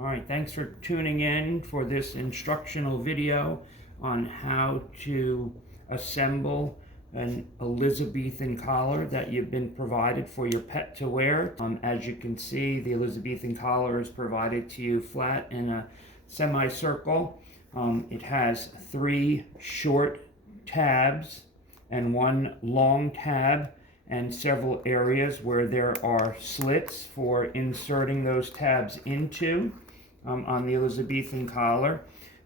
All right, thanks for tuning in for this instructional video on how to assemble an Elizabethan collar that you've been provided for your pet to wear. As you can see, the Elizabethan collar is provided to you flat in a semicircle. It has 3 short tabs and 1 long tab, and several areas where there are slits for inserting those tabs into on the Elizabethan collar.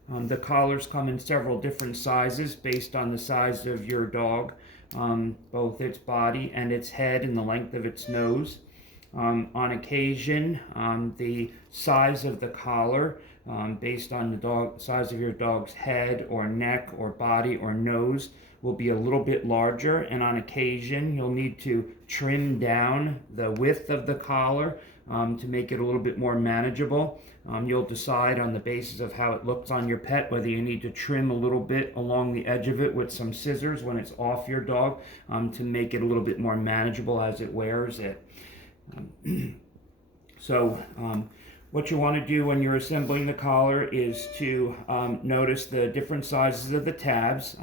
The collars come in several different sizes based on the size of your dog, both its body and its head and the length of its nose. On occasion, the size of the collar, based on the size of your dog's head or neck or body or nose, will be a little bit larger, and on occasion you'll need to trim down the width of the collar to make it a little bit more manageable. You'll decide on the basis of how it looks on your pet whether you need to trim a little bit along the edge of it with some scissors when it's off your dog to make it a little bit more manageable as it wears it. What you want to do when you're assembling the collar is to notice the different sizes of the tabs.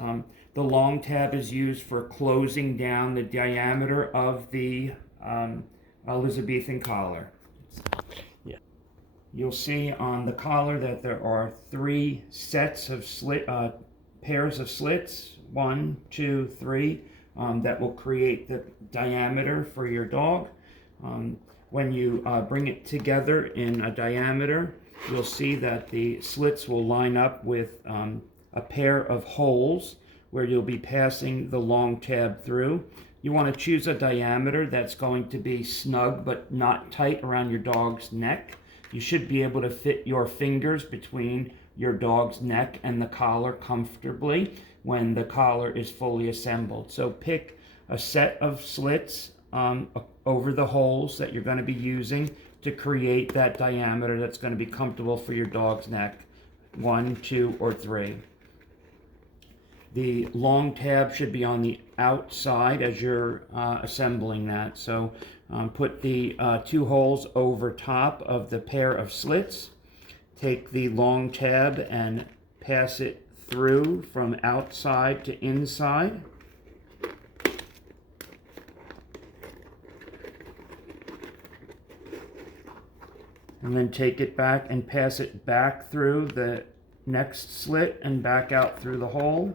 The long tab is used for closing down the diameter of the Elizabethan collar. Yeah. You'll see on the collar that there are 3 sets of pairs of slits, 1, 2, 3, that will create the diameter for your dog. When you bring it together in a diameter, you'll see that the slits will line up with a pair of holes where you'll be passing the long tab through. You want to choose a diameter that's going to be snug but not tight around your dog's neck. You should be able to fit your fingers between your dog's neck and the collar comfortably when the collar is fully assembled. So pick a set of slits over the holes that you're going to be using to create that diameter that's going to be comfortable for your dog's neck, 1, 2, or 3. The long tab should be on the outside as you're assembling that. So put the 2 holes over top of the pair of slits. Take the long tab and pass it through from outside to inside. And then take it back and pass it back through the next slit and back out through the hole.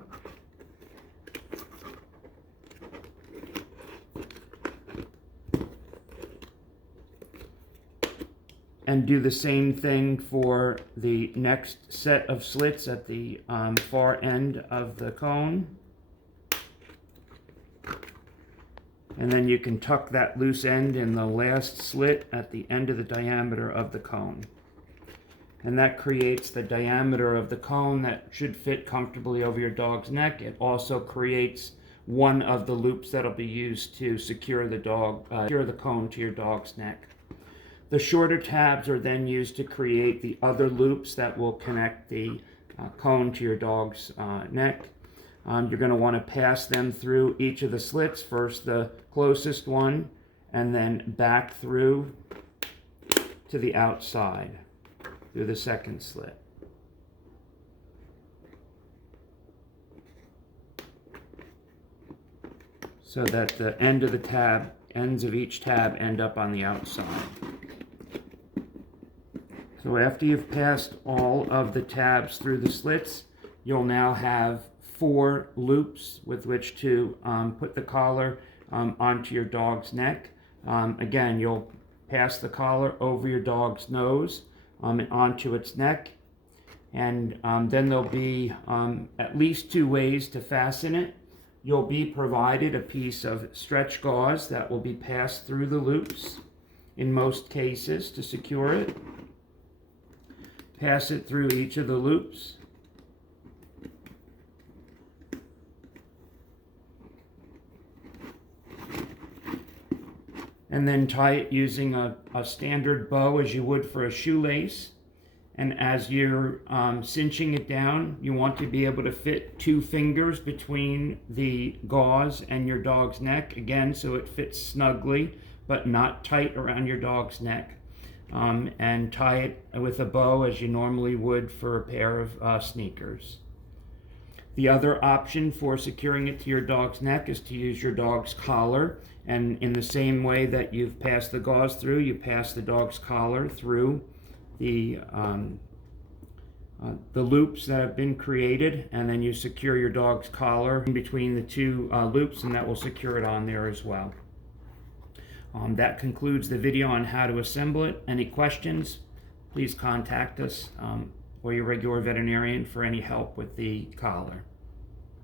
And do the same thing for the next set of slits at the far end of the cone. And then you can tuck that loose end in the last slit at the end of the diameter of the cone. And that creates the diameter of the cone that should fit comfortably over your dog's neck. It also creates one of the loops that'll be used to secure the cone to your dog's neck. The shorter tabs are then used to create the other loops that will connect the cone to your dog's neck. You're going to want to pass them through each of the slits, first the closest one, and then back through to the outside, through the second slit. So that the ends of each tab end up on the outside. So after you've passed all of the tabs through the slits, you'll now have 4 loops with which to put the collar onto your dog's neck. Again, you'll pass the collar over your dog's nose and onto its neck. And then there'll be at least 2 ways to fasten it. You'll be provided a piece of stretch gauze that will be passed through the loops in most cases to secure it. Pass it through each of the loops. And then tie it using a standard bow as you would for a shoelace. And as you're cinching it down, you want to be able to fit 2 fingers between the gauze and your dog's neck, again, so it fits snugly, but not tight around your dog's neck. and tie it with a bow as you normally would for a pair of sneakers. The other option for securing it to your dog's neck is to use your dog's collar, and in the same way that you've passed the gauze through, you pass the dog's collar through the loops that have been created, and then you secure your dog's collar in between the two loops, and that will secure it on there as well. That concludes the video on how to assemble it. Any questions, please contact us or your regular veterinarian for any help with the collar.